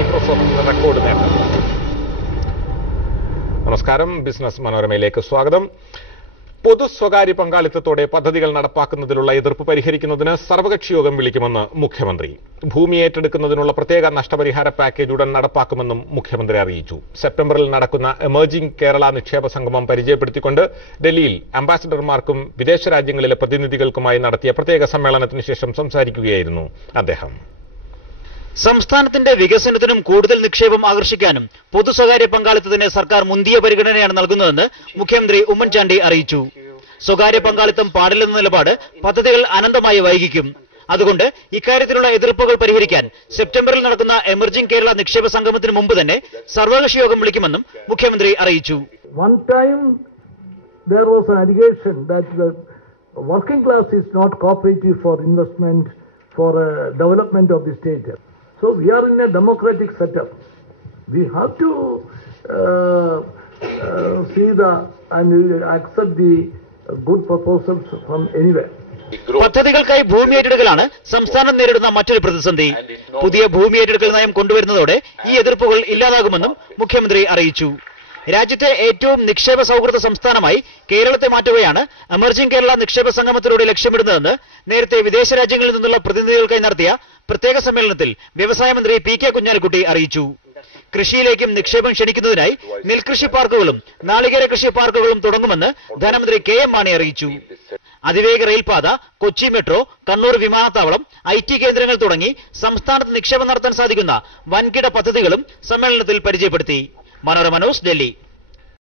മൈക്രോസോഫ്റ്റിന്റെ record നേട്ടം. നമസ്കാരം, business മനോരമയിലേക്ക് സ്വാഗതം. പൊതു സ്വകാര്യ പങ്കാളിത്തത്തോടെ പദ്ധതികൾ നടപ്പാക്കുന്നതിലുള്ള എതിർപ്പ് പരിഹരിക്കുന്നതിന് സർവകക്ഷി യോഗം വിളിക്കുമെന്ന് മുഖ്യമന്ത്രി. ഭൂമി ഏറ്റെടുക്കുന്നതിനുള്ള പ്രത്യേക നഷ്ടപരിഹാര പാക്കേജ് ഉടൻ നടപ്പാക്കുമെന്നും മുഖ്യമന്ത്രി അറിയിച്ചു. സെപ്റ്റംബറിൽ നടക്കുന്ന എമർജിംഗ് കേരള നിക്ഷേപ സംഗമം പരിചയപ്പെടുത്തിക്കൊണ്ട് ഡൽഹിയിൽ അംബാസിഡർമാർക്കും വിദേശ രാജ്യങ്ങളിലെ പ്രതിനിധികൾക്കുമായി നടത്തിയ പ്രത്യേക സമ്മേളനത്തിന് ശേഷം സംസാരിക്കുകയായിരുന്നു അദ്ദേഹം. സംസ്ഥാനത്തിന്റെ വികസനത്തിനും കൂടുതൽ നിക്ഷേപം ആകർഷിക്കാനും പൊതു സ്വകാര്യ പങ്കാളിത്തത്തിന് സർക്കാർ മുന്തിയ പരിഗണനയാണ് നൽകുന്നതെന്ന് മുഖ്യമന്ത്രി ഉമ്മൻചാണ്ടി അറിയിച്ചു. സ്വകാര്യ പങ്കാളിത്തം പാടില്ലെന്ന നിലപാട് പദ്ധതികൾ അനന്തമായി വൈകിക്കും. അതുകൊണ്ട് ഇക്കാര്യത്തിലുള്ള എതിർപ്പുകൾ പരിഹരിക്കാൻ സെപ്റ്റംബറിൽ നടക്കുന്ന എമർജിംഗ് കേരള നിക്ഷേപ സംഗമത്തിന് മുമ്പ് തന്നെ സർവകക്ഷി യോഗം വിളിക്കുമെന്നും മുഖ്യമന്ത്രി അറിയിച്ചു. Working class is not cooperative for investment for development of the state. So we are in a democratic setup. We have to see and accept the good proposals from anywhere. പദ്ധതികൾക്കായി ഭൂമി ഏറ്റെടുക്കലാണ് സംസ്ഥാനം നേരിടുന്ന മറ്റൊരു പ്രതിസന്ധി. പുതിയ ഭൂമി ഏറ്റെടുക്കൽ നയം കൊണ്ടുവരുന്നതോടെ ഈ എതിർപ്പുകൾ ഇല്ലാതാകുമെന്നും മുഖ്യമന്ത്രി അറിയിച്ചു. രാജ്യത്തെ ഏറ്റവും നിക്ഷേപ സൗഹൃദ സംസ്ഥാനമായി കേരളത്തെ മാറ്റുകയാണ് എമർജിംഗ് കേരള നിക്ഷേപ സംഗമത്തിലൂടെ ലക്ഷ്യമിടുന്നതെന്ന് നേരത്തെ വിദേശ രാജ്യങ്ങളിൽ നിന്നുള്ള പ്രതിനിധികൾക്കായി നടത്തിയ പ്രത്യേക സമ്മേളനത്തിൽ വ്യവസായ മന്ത്രി PK കുഞ്ഞാലിക്കുട്ടി അറിയിച്ചു. കൃഷിയിലേക്കും നിക്ഷേപം ക്ഷണിക്കുന്നതിനായി നെൽകൃഷി പാർക്കുകളും നാളികേര കൃഷി പാർക്കുകളും തുടങ്ങുമെന്ന് ധനമന്ത്രി KM മാണി അറിയിച്ചു. അതിവേഗ റെയിൽപാത, കൊച്ചി മെട്രോ, കണ്ണൂർ വിമാനത്താവളം, IT കേന്ദ്രങ്ങൾ തുടങ്ങി സംസ്ഥാനത്ത് നിക്ഷേപം നടത്താൻ സാധിക്കുന്ന വൻകിട പദ്ധതികളും സമ്മേളനത്തിൽ പരിചയപ്പെടുത്തി. മനോരമ ന്യൂസ്, ഡൽഹി.